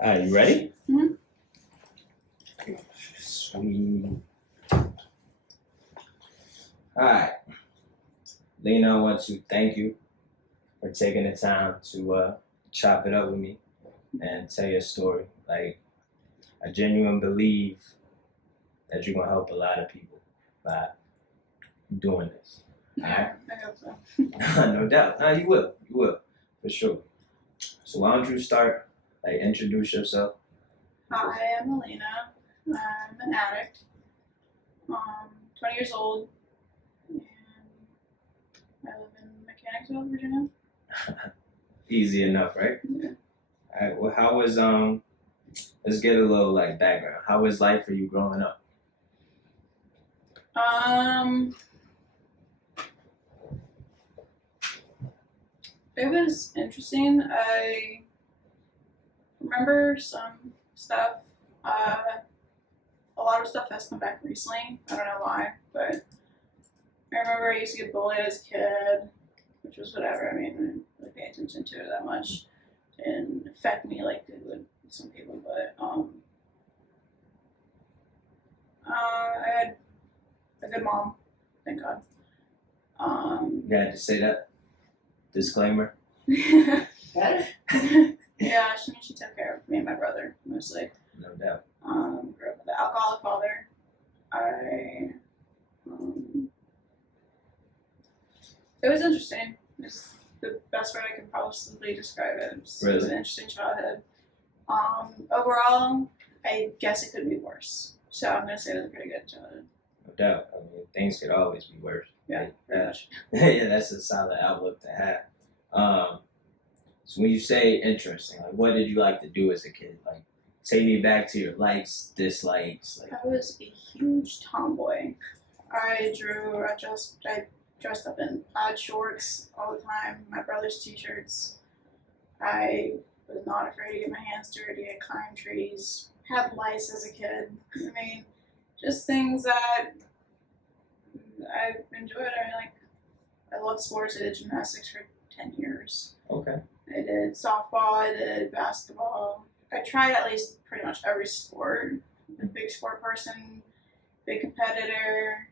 Alright, you ready? Mm-hmm. Sweet. Alright. Lina, I want to thank you for taking the time to chop it up with me and tell your story. Like, I genuinely believe that you're gonna help a lot of people by doing this. Yeah, I hope so. No doubt. No, you will. You will. For sure. So why don't you start, introduce yourself? I am Lina. I'm an addict. 20 years old, and I live in Mechanicsville, Virginia. Easy enough, right? Yeah. Alright, well, how was, let's get a little, background. How was life for you growing up? It was interesting. I remember some stuff. A lot of stuff has come back recently. I don't know why, but I remember I used to get bullied as a kid, which was whatever. I mean, I didn't really pay attention to it that much. It didn't affect me like it would some people, but I had a good mom, thank God. You had to say that? Disclaimer? Yeah, she took care of me and my brother mostly. No doubt. Grew up with an alcoholic father. It was interesting. It's the best word I can possibly describe it. It was an interesting childhood. Overall, I guess it could be worse. So I'm gonna say it was a pretty good childhood. No doubt. I mean, things could always be worse. Yeah, pretty much. Yeah, that's a solid outlook to have. So when you say interesting, what did you like to do as a kid? Take me back to your likes, dislikes. I was a huge tomboy. I dressed up in plaid shorts all the time, my brother's t-shirts. I was not afraid to get my hands dirty. I climbed trees, had lice as a kid. I mean, just things that I enjoyed. I love sports. I did gymnastics for 10 years. Okay. I did softball, I did basketball. I tried at least pretty much every sport. I'm a big sport person, big competitor.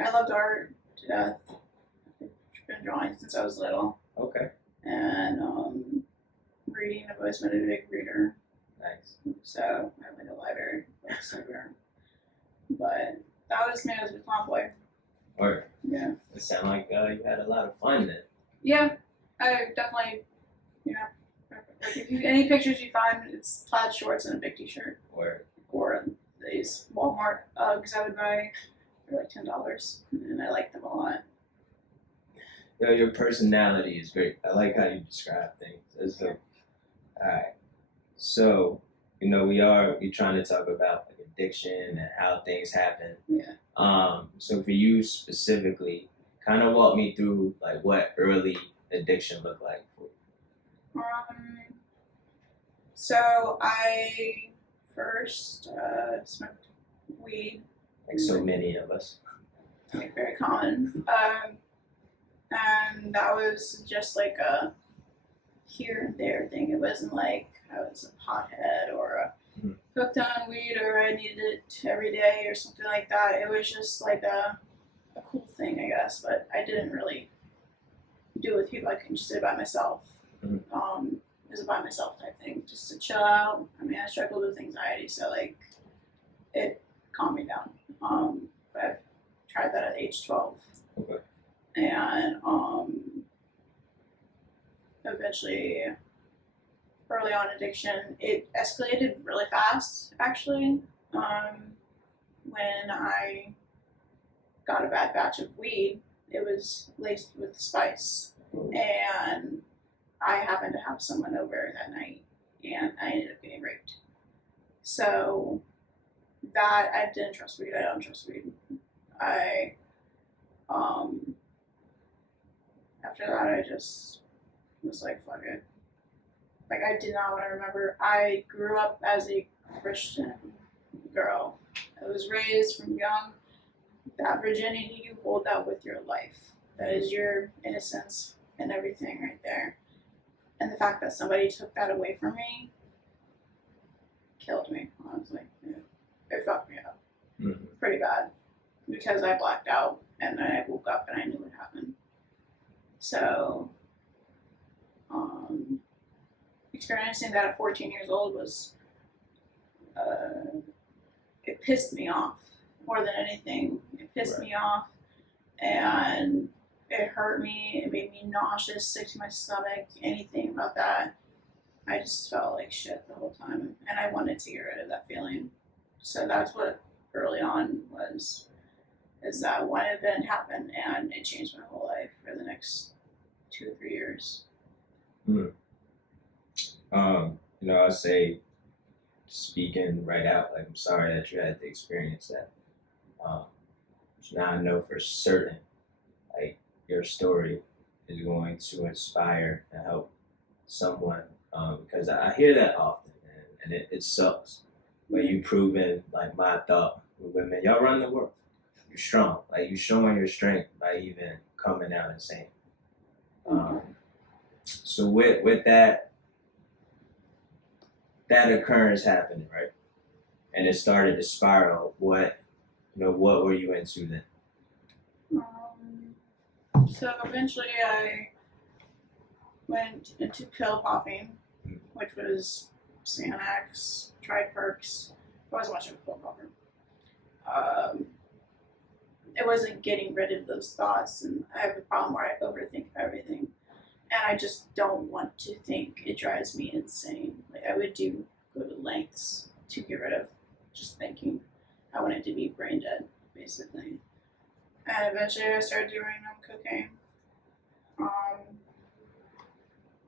I loved art to death. I've been drawing since I was little. Okay. And reading, I've always been a big reader. Nice. So I went to the library, books everywhere. But that was me as a tomboy. Or yeah. It sounded like you had a lot of fun then. Yeah, I definitely, any pictures you find, it's plaid shorts and a big t-shirt. Or these Walmart Uggs I would buy for like $10, and I like them a lot. Your personality is great. I like how you describe things. Alright. So, we're trying to talk about addiction and how things happen. Yeah. So for you specifically, kind of walk me through what early addiction looked like for you. So I first smoked weed. Like so many of us. Very common. And that was just like a here and there thing. It wasn't like I was a pothead or a hooked on weed or I needed it every day or something like that. It was just like a cool thing, I guess, but I didn't really do it with people. I couldn't just do it by myself. It was a by myself type thing, just to chill out. I mean, I struggled with anxiety, so it calmed me down. But I've tried that at age 12. Okay. And eventually, early on addiction, it escalated really fast, actually. When I got a bad batch of weed, it was laced with spice. And I happened to have someone over that night, and I ended up getting raped. So that, I didn't trust weed. I don't trust weed. After that, I just was like, fuck it. I did not want to remember. I grew up as a Christian girl. I was raised from young. That virginity, you hold that with your life. That is your innocence and everything right there. And the fact that somebody took that away from me killed me, honestly. It fucked me up pretty bad because I blacked out and then I woke up and I knew what happened. So, experiencing that at 14 years old was, it pissed me off more than anything. It pissed me off and it hurt me. It made me nauseous, sick to my stomach, anything about that. I just felt like shit the whole time and I wanted to get rid of that feeling. So that's what early on was, is that one event happened and it changed my whole life for the next 2 or 3 years. I'll say, speaking right out, like, I'm sorry that you had to experience that. Now I know for certain, like, your story is going to inspire and help someone, because I hear that often, and it sucks. But you proven, like my thought with women, y'all run the world. You're strong. Like, you're showing your strength by even coming out and saying. So with that occurrence happening, right? And it started to spiral. What were you into then? So eventually I went into pill popping, which was Xanax, tried perks. I wasn't much of a pill popper. It wasn't getting rid of those thoughts, and I have a problem where I overthink everything. And I just don't want to think. It drives me insane. Like, I would go to lengths to get rid of just thinking. I wanted to be brain dead, basically. And eventually I started doing cocaine.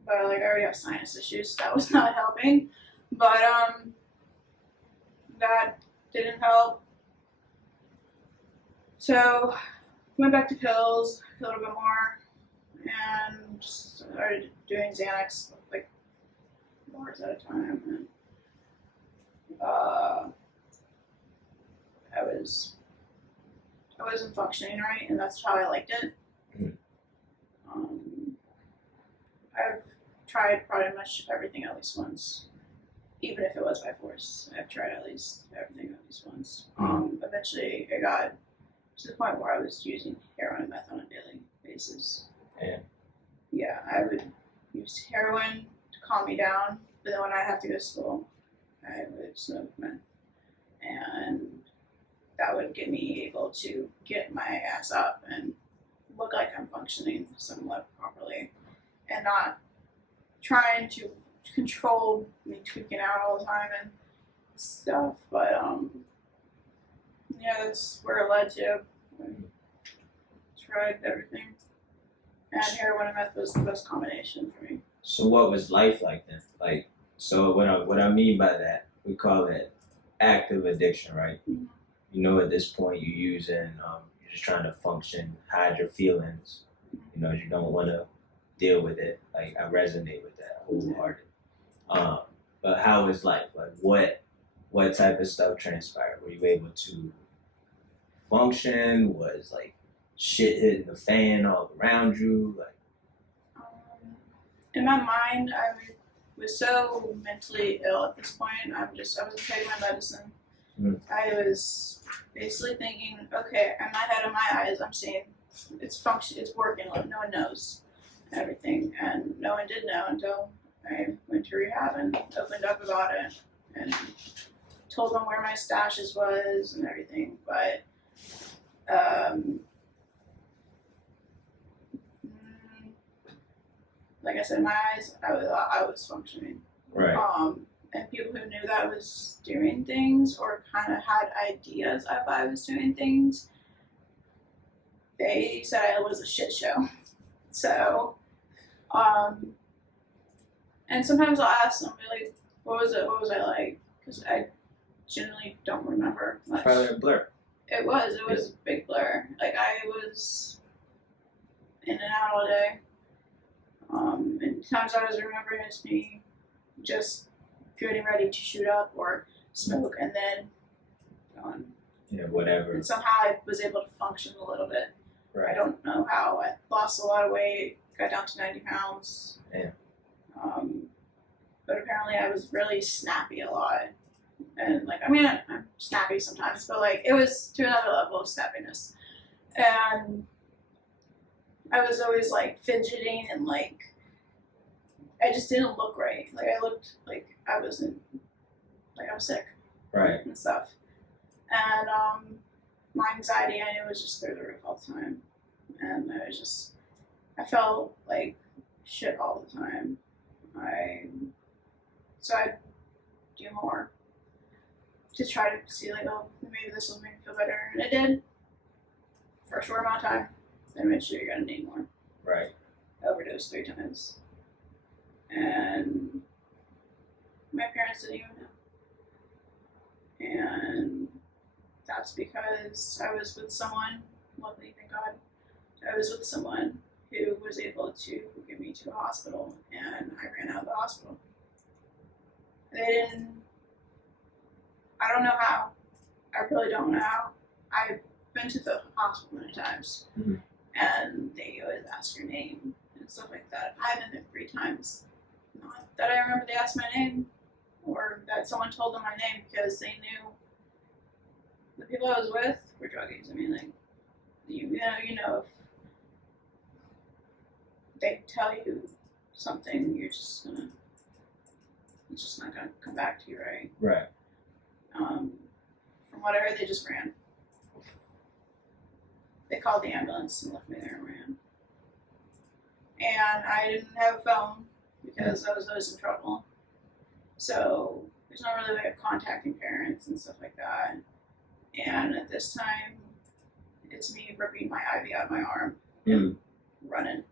But like, I already have sinus issues, so that was not helping. But that didn't help. So went back to pills a little bit more and started doing Xanax like bars at a time. And I wasn't functioning right, and that's how I liked it. I've tried pretty much everything at least once, even if it was by force. I've tried at least everything at least once. Eventually, it got to the point where I was using heroin and meth on a daily basis. Yeah, I would use heroin to calm me down, but then when I have to go to school, I would smoke meth, and that would get me able to get my ass up and look like I'm functioning somewhat properly, and not trying to control me tweaking out all the time and stuff. But yeah, that's where it led to. I tried everything, and heroin and meth was the best combination for me. So what was life like then? Like, so what I mean by that, we call it active addiction, right? At this point you're using, you're just trying to function, hide your feelings. You don't want to deal with it. Like, I resonate with that wholeheartedly. But how is life? Like, what type of stuff transpired? Were you able to function? Was like shit hitting the fan all around you? Like, in my mind, I was so mentally ill at this point. I wasn't taking my medicine. I was basically thinking, okay, in my head and my eyes, I'm seeing it's working. Like, no one knows everything, and no one did know until I went to rehab and opened up about it and told them where my stashes was and everything. But like I said, in my eyes, I was functioning. right. And people who knew that I was doing things or kind of had ideas of I was doing things, they said it was a shit show. So, and sometimes I'll ask them, like, what was it? What was I like? Because I generally don't remember much. Probably a blur. It was a big blur. Like, I was in and out all day. And times I was remembering as me just getting ready to shoot up or smoke and then gone. Yeah, whatever. And somehow I was able to function a little bit. Right. I don't know how. I lost a lot of weight, got down to 90 pounds. Yeah. apparently I was really snappy a lot. And like, I mean, I'm snappy sometimes, but like, it was to another level of snappiness. And I was always like fidgeting and like, I just didn't look right. Like, I looked like I was sick. Right. And stuff. And my anxiety, I knew, was just through the roof all the time. And I felt like shit all the time. So I'd do more to try to see like, oh, maybe this will make me feel better. And it did for a short amount of time. Then eventually you're gonna need more. Right. Overdose 3 times. And my parents didn't even know. And that's because I was with someone, luckily, thank God, I was with someone who was able to get me to a hospital, and I ran out of the hospital. I don't know how. I really don't know how. I've been to the hospital many times, and they always ask your name and stuff like that. I've been there 3 times. Not that I remember they asked my name, or that someone told them my name, because they knew the people I was with were druggies. I mean, like, you know, if they tell you something, it's just not gonna come back to you, right? Right. From what I heard, they just ran. They called the ambulance and left me there and ran. And I didn't have a phone because I was always in trouble. So there's no really way of contacting parents and stuff like that. And at this time, it's me ripping my IV out of my arm and running.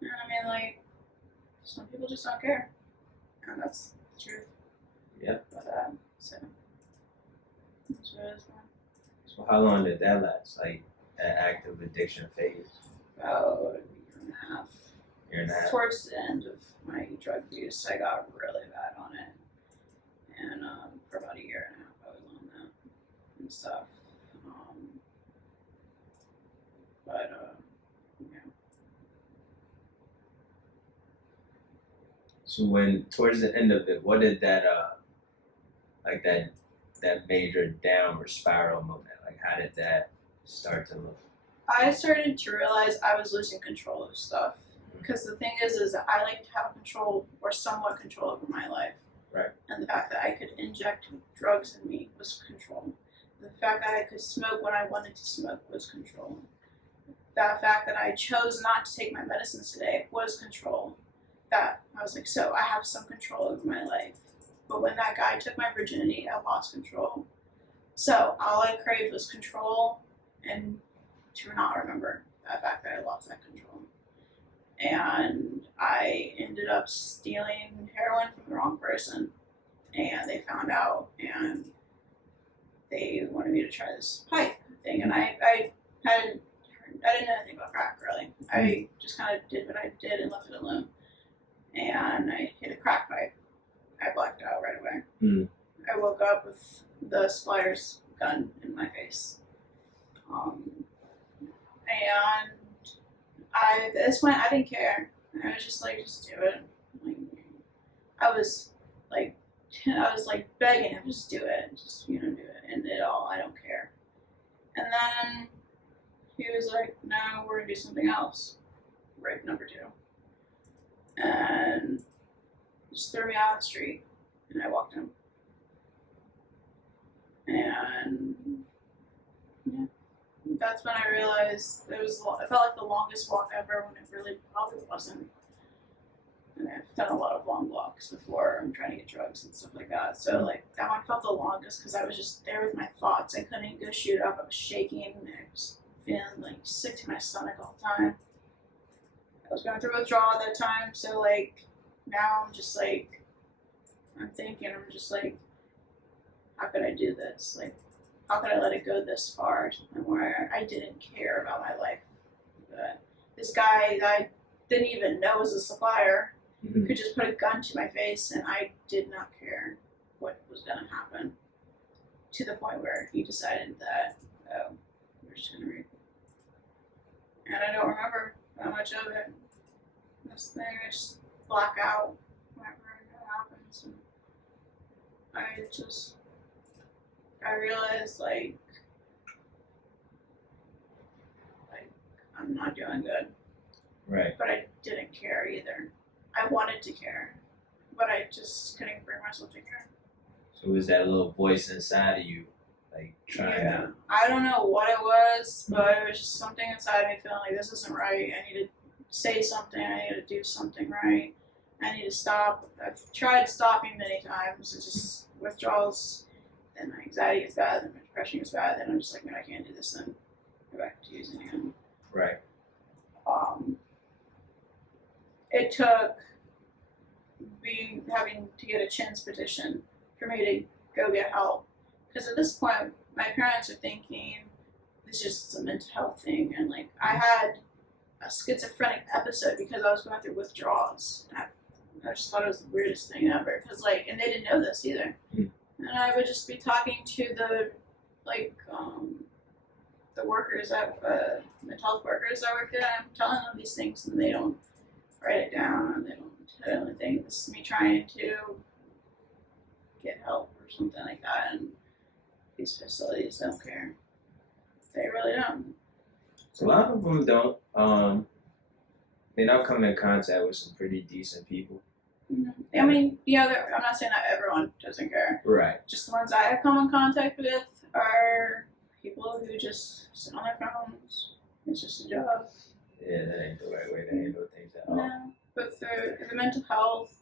And I mean, like, some people just don't care. And that's the truth. Yeah. But, so, that's what it is, man. So how long did that last? Like, that active addiction phase? About a year and a half. Year and a half? Towards the end of my drug use, I got really bad on it. And for about a year and a half, I was on that and stuff. Yeah. So when, towards the end of it, what did that, like that major downward spiral moment, like how did that start to look? I started to realize I was losing control of stuff. Because the thing is that I like to have control, or somewhat control, over my life. Right. And the fact that I could inject drugs in me was control. The fact that I could smoke when I wanted to smoke was control. The fact that I chose not to take my medicines today was control. That I was like, so I have some control over my life. But when that guy took my virginity, I lost control. So all I craved was control, and to not remember the fact that I lost that control. And I ended up stealing heroin from the wrong person, and they found out, and they wanted me to try this pipe thing. And I didn't know anything about crack, really. I just kind of did what I did and left it alone. And I hit a crack pipe. I blacked out right away. I woke up with the splitter's gun in my face. And at this point, I didn't care. I was just like, just do it. Like, I was like begging him, just do it. Just, do it. And it all, I don't care. And then he was like, no, we're going to do something else. Rape number 2. And just threw me out on the street. And I walked him. And yeah, that's when I realized it felt like the longest walk ever, when it really probably wasn't. And I've done a lot of long walks before. I'm trying to get drugs and stuff like that. So like that one felt the longest because I was just there with my thoughts. I couldn't go shoot up. I was shaking. I was feeling like sick to my stomach all the time. I was going through withdrawal at that time. So like now I'm just like, I'm just like, how could I do this? Like, how could I let it go this far? And where I didn't care about my life. But this guy that I didn't even know was a supplier could just put a gun to my face, and I did not care what was going to happen. To the point where he decided that, oh, we're just going to read. And I don't remember that much of it. That's the thing, I just black out whenever it happened. So I realized like I'm not doing good. Right. But I didn't care either. I wanted to care, but I just couldn't bring myself to care. So was that little voice inside of you, like trying to? I don't know what it was, but it was just something inside me feeling like this isn't right. I need to say something. I need to do something right. I need to stop. I've tried stopping many times. It's just withdrawals, then my anxiety gets bad, then my depression gets bad, then I'm just like, no, I can't do this, then go back to using again. Right. It took having to get a chins petition for me to go get help. Because at this point, my parents are thinking this is just a mental health thing, and like I had a schizophrenic episode because I was going through withdrawals. I just thought it was the weirdest thing ever. Because like, and they didn't know this either. And I would just be talking to the workers at mental health workers that work there, and I'm telling them these things, and they don't write it down, and they don't tell anything. This is me trying to get help or something like that, and these facilities don't care. They really don't. So a lot of them don't. I mean, I've come in contact with some pretty decent people. Mm-hmm. I mean, yeah, I'm not saying that everyone doesn't care. Right. Just the ones I have come in contact with are people who just sit on their phones. It's just a job. Yeah, that ain't the right way to handle things at all. No, but for the mental health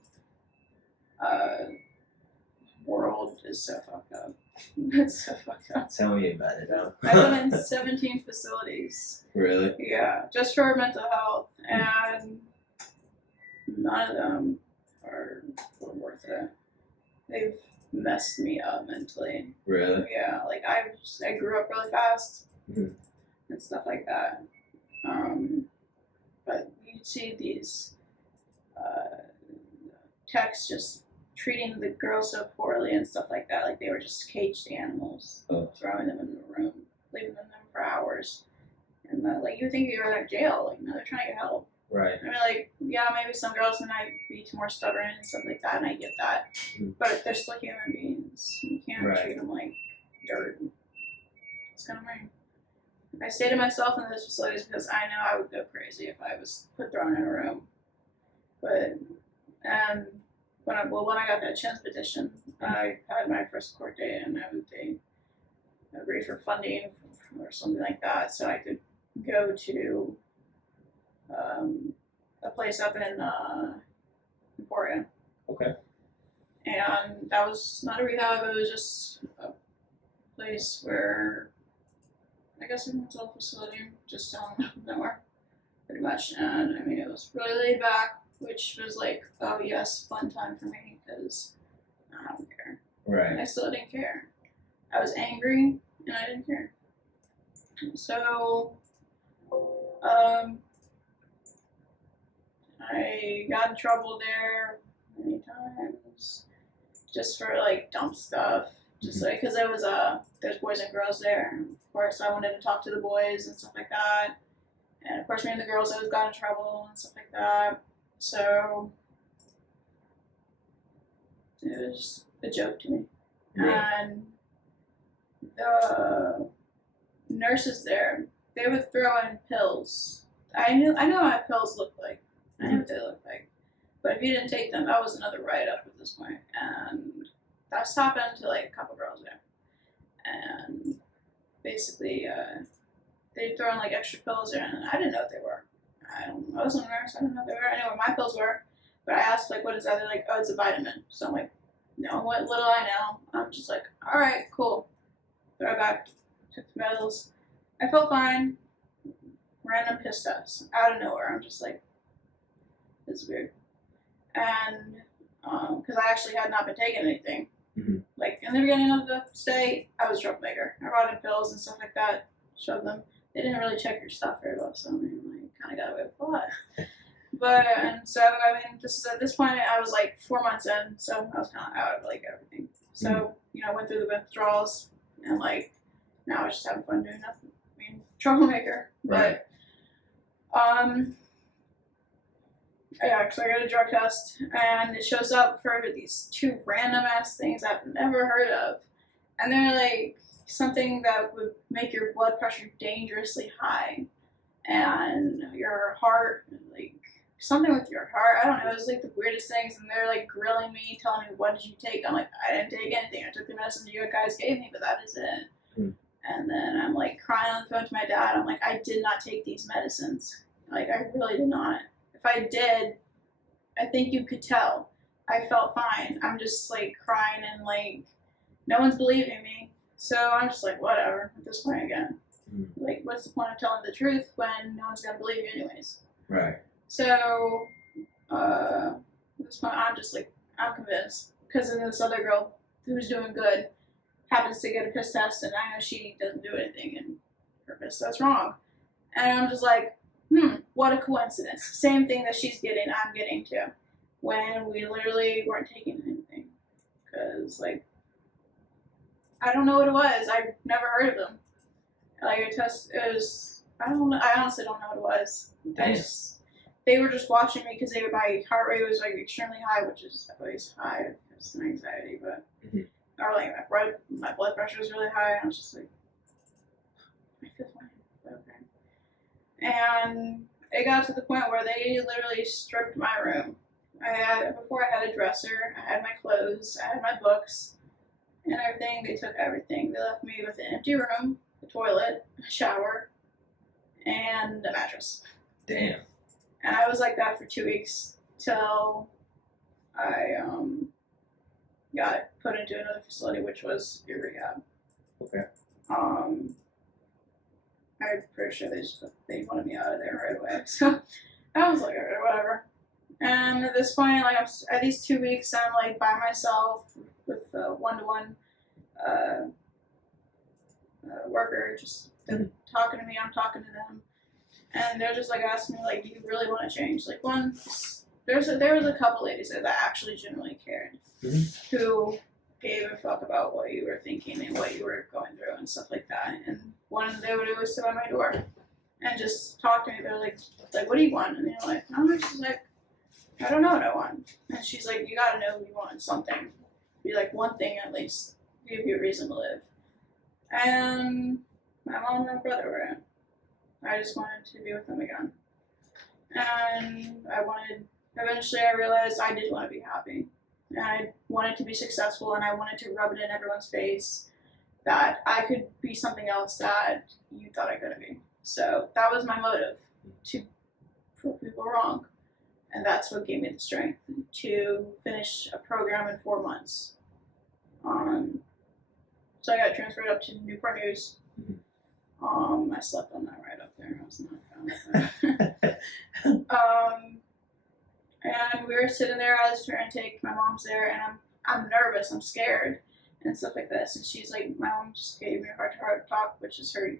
world is so fucked up. It's so fucked up. Tell me about it, though. I've been in 17 facilities. Really? Yeah, just for mental health, and none of them were worth it. They've messed me up mentally. Really? Yeah, like I grew up really fast and stuff like that. But you'd see these texts just treating the girls so poorly and stuff like that, like they were just caged animals, throwing them in the room, leaving them there for hours. And like you think you were in jail, like no, they're trying to get help. Right. I mean, like, yeah, maybe some girls might be more stubborn and stuff like that, and I get that. But they're still human beings. You can't treat them like dirt. It's kind of weird. I stayed to myself in those facilities because I know I would go crazy if I was thrown in a room. But when I got that chance petition, I had my first court date, and they agreed for funding or something like that, so I could go to a place up in Emporia. Okay. And that was not a rehab, it was just a place where, I guess a mental facility, just nowhere, pretty much. And I mean, it was really laid back, which was like, oh yes, fun time for me, because I don't care. Right. I still didn't care. I was angry, and I didn't care. So, I got in trouble there many times, just for like dumb stuff. Just like, because there's boys and girls there. And of course, I wanted to talk to the boys and stuff like that. And of course, me and the girls always got in trouble and stuff like that. So it was just a joke to me. Yeah. And the nurses there, they would throw in pills. I know what pills look like. I knew what they looked like. But if you didn't take them, that was another write-up at this point. And that's happened to like a couple girls there. And basically, they'd throw in like extra pills there, and I didn't know what they were. I wasn't a nurse, I didn't know what they were. I knew what my pills were. But I asked, like, what is that? They're like, oh, it's a vitamin. So I'm like, no, what little I know. I'm just like, all right, cool. Throw it back, took the pills. I felt fine. Random piss tests out of nowhere. I'm just like, this is weird. And because I actually had not been taking anything. Like in the beginning of the stay, I was a troublemaker. I brought in pills and stuff like that, shoved them. They didn't really check your stuff very well, so I mean, like, kind of got away with a lot. But, and so, I mean, at this point, I was like 4 months in, so I was kind of out of like everything. So, you know, went through the withdrawals, and like, now I was just having fun doing nothing. I mean, troublemaker. Right. But, Yeah, so I got a drug test, and it shows up for these two random ass things I've never heard of, and they're like something that would make your blood pressure dangerously high, and your heart, like something with your heart. I don't know. It was like the weirdest things, and they're like grilling me, telling me, "What did you take?" I'm like, "I didn't take anything. I took the medicine you guys gave me, but that is it." Hmm. And then I'm like crying on the phone to my dad. I'm like, "I did not take these medicines. Like, I really did not. If I did, I think you could tell. I felt fine. I'm just like crying and like no one's believing me. So I'm just like, whatever at this point again. Like, what's the point of telling the truth when no one's gonna believe you anyways? Right. So at this point, I'm just like, I'm convinced because then this other girl who's doing good happens to get a piss test, and I know she doesn't do anything, and her piss test's wrong. And I'm just like, what a coincidence. Same thing that she's getting, I'm getting too. When we literally weren't taking anything. Because, like, I don't know what it was. I've never heard of them. Like, it was, I honestly don't know what it was. They were just watching me because my heart rate was, like, extremely high, which is always high because of anxiety, but, or, like, my blood pressure was really high, and I was just like, I feel fine. Okay. And it got to the point where they literally stripped my room. Before I had a dresser, I had my clothes, I had my books, and everything. They took everything. They left me with an empty room, a toilet, a shower, and a mattress. Damn. And I was like that for 2 weeks till I got put into another facility, which was a rehab. Okay. I'm pretty sure they wanted me out of there right away. So I was like, okay, whatever. And at this point, like, at these 2 weeks, I'm like by myself with a one-to-one worker, just talking to me. I'm talking to them, and they're just like asking me, like, do you really want to change? Like, there was a couple ladies there that actually genuinely cared, who gave a fuck about what you were thinking and what you were going through and stuff like that. And one they would do was sit by my door and just talk to me. They're like, what do you want? And they're like, I'm just like, I don't know what I want. And she's like, you gotta know you want something. Be like one thing at least. Give you a reason to live. And my mom and my brother were in. I just wanted to be with them again. And eventually I realized I did want to be happy. And I wanted to be successful, and I wanted to rub it in everyone's face that I could be something else that you thought I couldn't be. So that was my motive, to prove people wrong. And that's what gave me the strength to finish a program in 4 months. So I got transferred up to Newport News. I slept on that right up there. I was not found that. And we were sitting there as her intake. My mom's there, and I'm nervous. I'm scared and stuff like this. And she's like, my mom just gave me a heart-to-heart talk, which is her,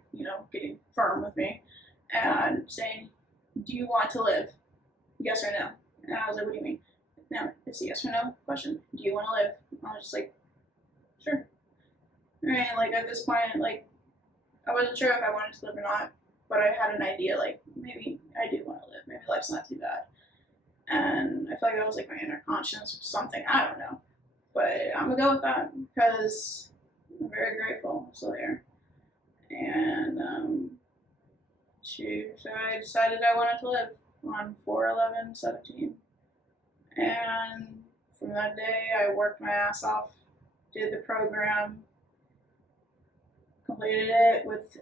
getting firm with me and saying, do you want to live? Yes or no? And I was like, what do you mean? No, it's a yes or no question. Do you want to live? And I was just like, sure. And like at this point, like I wasn't sure if I wanted to live or not, but I had an idea, like maybe I do want to live. Maybe life's not too bad. And I feel like that was like my inner conscience or something. I don't know. But I'm going to go with that because I'm very grateful I'm still here. And so I decided I wanted to live on 4/11/17. And from that day, I worked my ass off, did the program, completed it with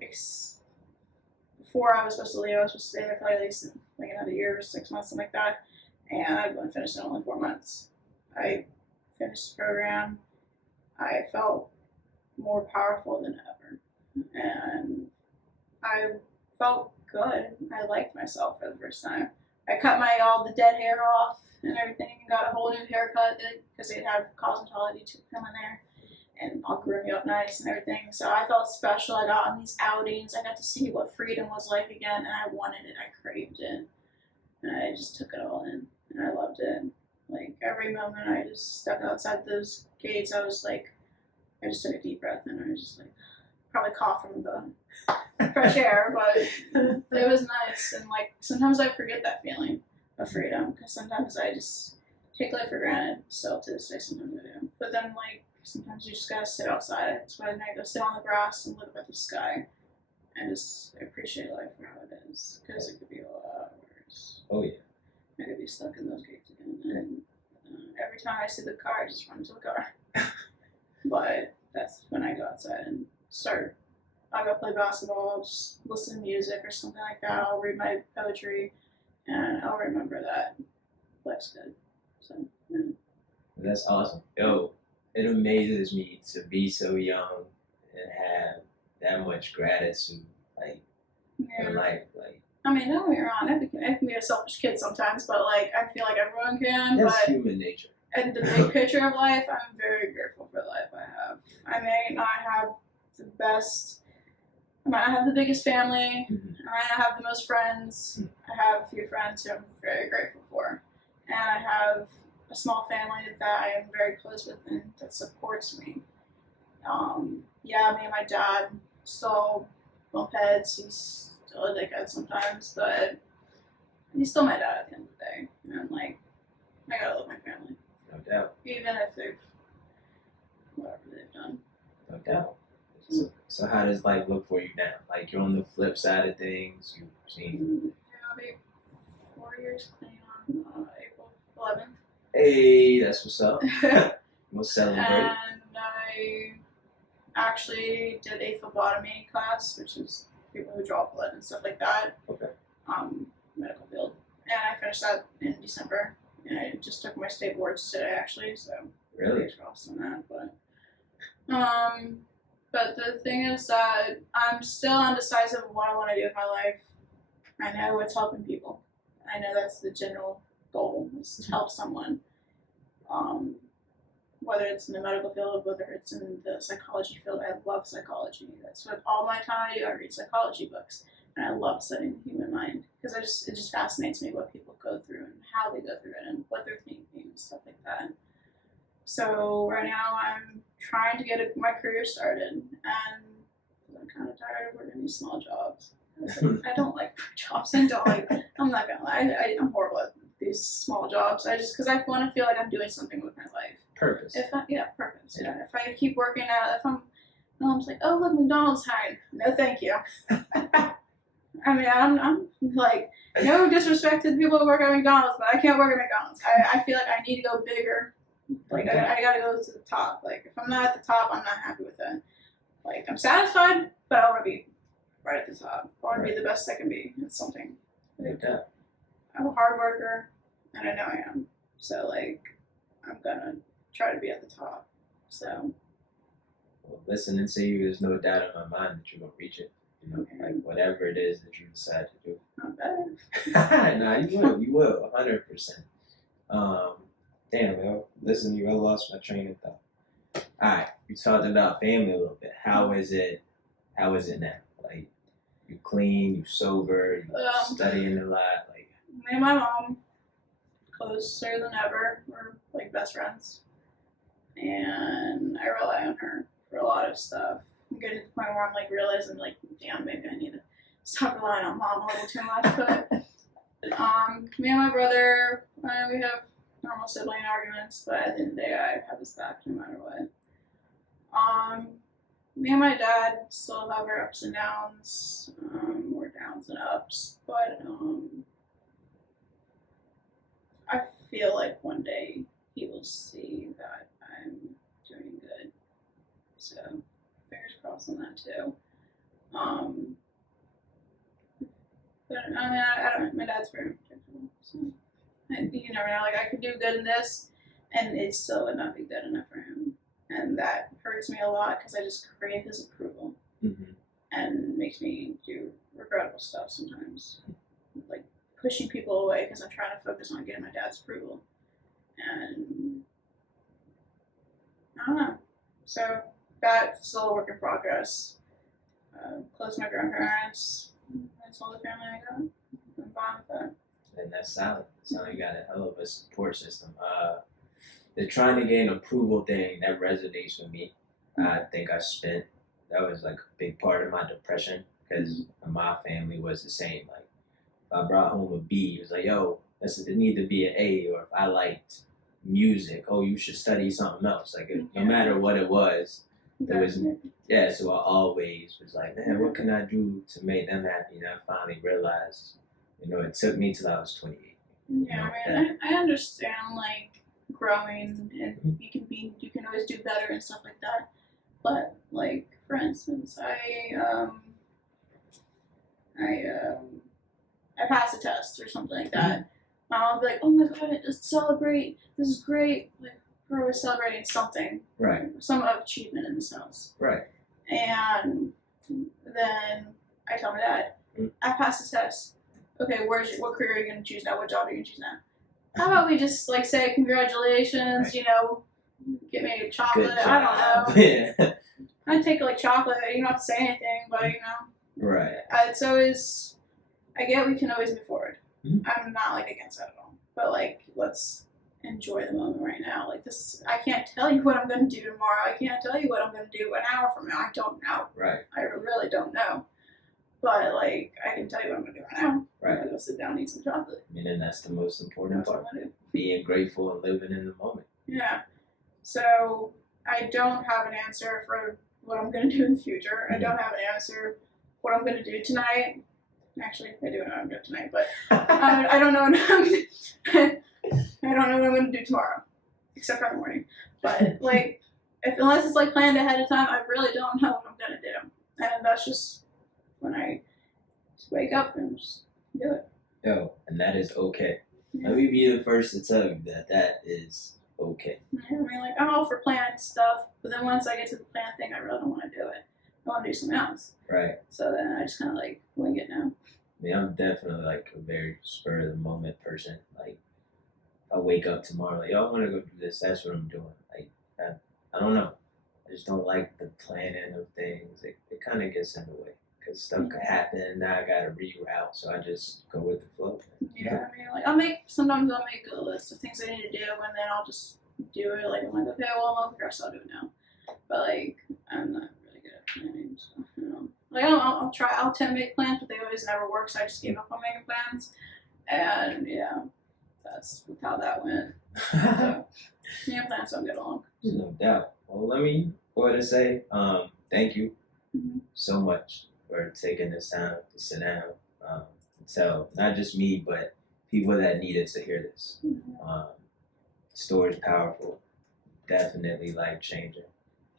before I was supposed to leave. I was supposed to stay there for at least like another year or 6 months, something like that. And I'm going to finish it in only 4 months. I finished the program. I felt more powerful than ever. And I felt good. I liked myself for the first time. I cut all the dead hair off and everything, and got a whole new haircut because they'd have cosmetology to come in there and I'll groom you up nice and everything. So I felt special. I got on these outings. I got to see what freedom was like again, and I wanted it. I craved it. And I just took it all in, and I loved it. Like every moment I just stepped outside those gates, I was like, I just took a deep breath, and I was just like, probably coughed from the fresh air, but it was nice. And like sometimes I forget that feeling. of freedom, because sometimes I just take life for granted. Still to this day, sometimes I do. But then like sometimes you just gotta sit outside. That's why I go sit on the grass and look at the sky and just appreciate life for how it is, because it could be a lot worse. Oh yeah. I could be stuck in those gates again, and every time I see the car, I just run to the car. But that's when I go outside and start. I'll go play basketball, just listen to music or something like that. I'll read my poetry, and I'll remember that life's good. So, yeah. That's awesome. Yo, it amazes me to be so young and have that much gratitude, like, in life. Like, I mean, don't get me wrong, I can be a selfish kid sometimes, but like, I feel like everyone can. that's but human nature. in the big picture of life, I'm very grateful for the life I have. I may not have the best, I might not have the biggest family, I might not have the most friends. I have a few friends who I'm very grateful for. And I have a small family that I am very close with and that supports me. Yeah, me and my dad still bump heads. He's still a dickhead sometimes, but he's still my dad at the end of the day. And like, I gotta love my family. No doubt. Even if they've, whatever they've done. No doubt. So how does life look for you now? Like, you're on the flip side of things. You've seen. Yeah, I'll be 4 years clean on April 11th. Hey, that's what's up. We'll celebrate. And I actually did a phlebotomy class, which is people who draw blood and stuff like that. Okay. Medical field. And I finished that in December. And I just took my state boards today, actually, so Really? fingers crossed on that. But the thing is that I'm still undecisive of what I want to do with my life. I know it's helping people. I know that's the general goal, is to help someone. Whether it's in the medical field, whether it's in the psychology field, I love psychology. That's what all my time I do. I read psychology books, and I love studying the human mind because it just fascinates me what people go through and how they go through it and what they're thinking and stuff like that. So right now I'm trying to get my career started, and I'm kind of tired of working these small jobs. I don't like jobs. I'm not gonna lie. I'm horrible at these small jobs. Because I want to feel like I'm doing something with my life. Purpose. Purpose. Yeah. If I keep working at, if I'm like, oh look, McDonald's hiring. No, thank you. I mean, I'm like, no disrespect to the people who work at McDonald's, but I can't work at McDonald's. I feel like I need to go bigger. Like I gotta go to the top. Like if I'm not at the top, I'm not happy with it. Like I'm satisfied, but I want to be right at the top. I want to be the best I can be. It's something. Like that. I'm a hard worker, and I know I am. So like, I'm gonna try to be at the top. So. Well, listening to you, there's no doubt in my mind that you're gonna reach it. You know, like whatever it is that you decide to do. Not bad. Nah, you will, 100%. Damn, yo, listen, I lost my train of thought. Alright, we talked about family a little bit. How is it now? Like, you clean, you sober, you studying a lot, like. Me and my mom, closer than ever. We're like best friends. And I rely on her for a lot of stuff. I'm getting to the point where I'm like realizing like, damn, maybe I need to stop relying on mom a little too much. But me and my brother, we have normal sibling arguments, but at the end of the day, I have his back no matter what. Me and my dad still have our ups and downs, more downs and ups, but I feel like one day he will see that I'm doing good. So fingers crossed on that too. But I mean, I don't. My dad's very predictable, so you never know. Like I could do good in this, and it still would not be good enough for him, and that hurts me a lot because I just crave his approval, and makes me do regrettable stuff sometimes, like pushing people away because I'm trying to focus on getting my dad's approval, and I don't know. So that's still a work in progress. Close to my grandparents. That's all the family I got. I'm fine with that. And that's solid. So you got a hell of a support system. The trying to gain approval thing, that resonates with me. I think that was like a big part of my depression because my family was the same. Like, if I brought home a B, it was like, yo, it need to be an A, or if I liked music, oh, you should study something else. Like no matter what it was, it was So I always was like, man, what can I do to make them happy? And I finally realized, it took me till I was 28. Yeah, I understand like growing and you can always do better and stuff like that. But like for instance, I pass a test or something like that. I'll be like, oh my god, let's celebrate. This is great. Like we're always celebrating something. Right. Some achievement in this house. Right. And then I tell my dad, I passed the test. Okay, what career are you gonna choose now? What job are you gonna choose now? How about we just like say congratulations, get me a chocolate. I don't know. Yeah. I'd take like chocolate. You don't have to say anything, but Right. It's always. I get we can always move forward. I'm not like against that at all. But like, let's enjoy the moment right now. Like this, I can't tell you what I'm gonna do tomorrow. I can't tell you what I'm gonna do an hour from now. I don't know. Right. I really don't know. But like, I can tell you what I'm gonna do right now. Right. I'm gonna go sit down and eat some chocolate. And that's the most important part. Being grateful and living in the moment. Yeah. So I don't have an answer for what I'm gonna do in the future. I don't have an answer what I'm gonna do tonight. Actually, I do know what I'm doing tonight, but I don't know what I don't know what I'm gonna do tomorrow, except for in the morning. But like, unless it's like planned ahead of time, I really don't know what I'm gonna do, and that's just when I just wake up and just do it. Yo, and that is okay. Let me be the first to tell you that is okay. Yeah, like I'm all for planned stuff, but then once I get to the planned thing, I really don't want to do it. I want to do something else. Right. So then I just kind of like wing it now. I'm definitely like a very spur of the moment person. Like, I wake up tomorrow, like, yo, I want to go do this. That's what I'm doing. Like, I don't know. I just don't like the planning of things. It kind of gets in the way because stuff could happen, and now I got to reroute. So I just go with the flow. Yeah, like sometimes I'll make a list of things I need to do, and then I'll just do it. Like I'm like, okay, well, I'm over here, so I'll do it now. But like, I'm not really good at planning, so like I'll try. I'll attempt to make plans, but they always never work. So I just gave up on making plans, and yeah, that's how that went. So, plans don't get along. No doubt. Well, let me go ahead and say thank you so much for taking this time to sit down and tell not just me, but people that needed to hear this. Story's powerful, definitely life-changing.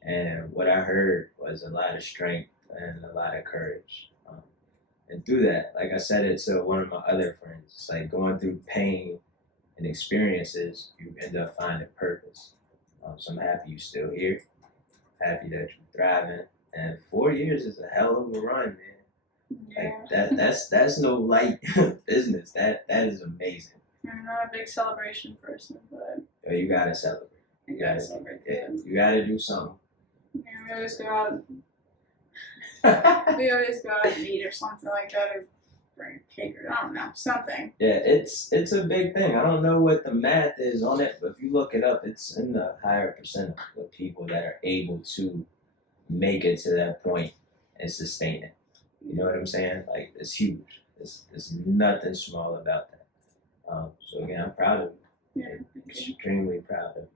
And what I heard was a lot of strength and a lot of courage. And through that, like I said it to one of my other friends, it's like going through pain and experiences, you end up finding purpose. So I'm happy you're still here. Happy that you're thriving. And 4 years is a hell of a run, man. Yeah. Like that's no light business. That is amazing. I'm not a big celebration person, but you gotta celebrate. You gotta celebrate. Yeah, you gotta do something. Yeah, we always go out. We always go out and eat or something like that, or bring a cake or I don't know, something. Yeah, it's a big thing. I don't know what the math is on it, but if you look it up, it's in the higher percent of people that are able to make it to that point and sustain it. You know what I'm saying? Like, it's huge. There's nothing small about that. So again, I'm proud of you. Yeah, Extremely proud of you.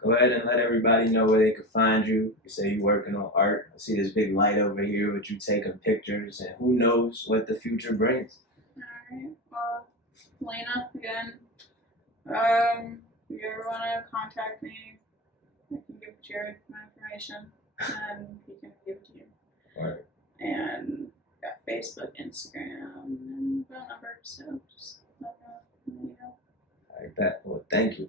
Go ahead and let everybody know where they can find you. You say you're working on art. I see this big light over here with you taking pictures, and who knows what the future brings. Alright, well, Lina, again, if you ever want to contact me, I can give Jared my information, and he can give it to you. Alright. And got Facebook, Instagram, and phone number, so just let me know. All right, well, thank you.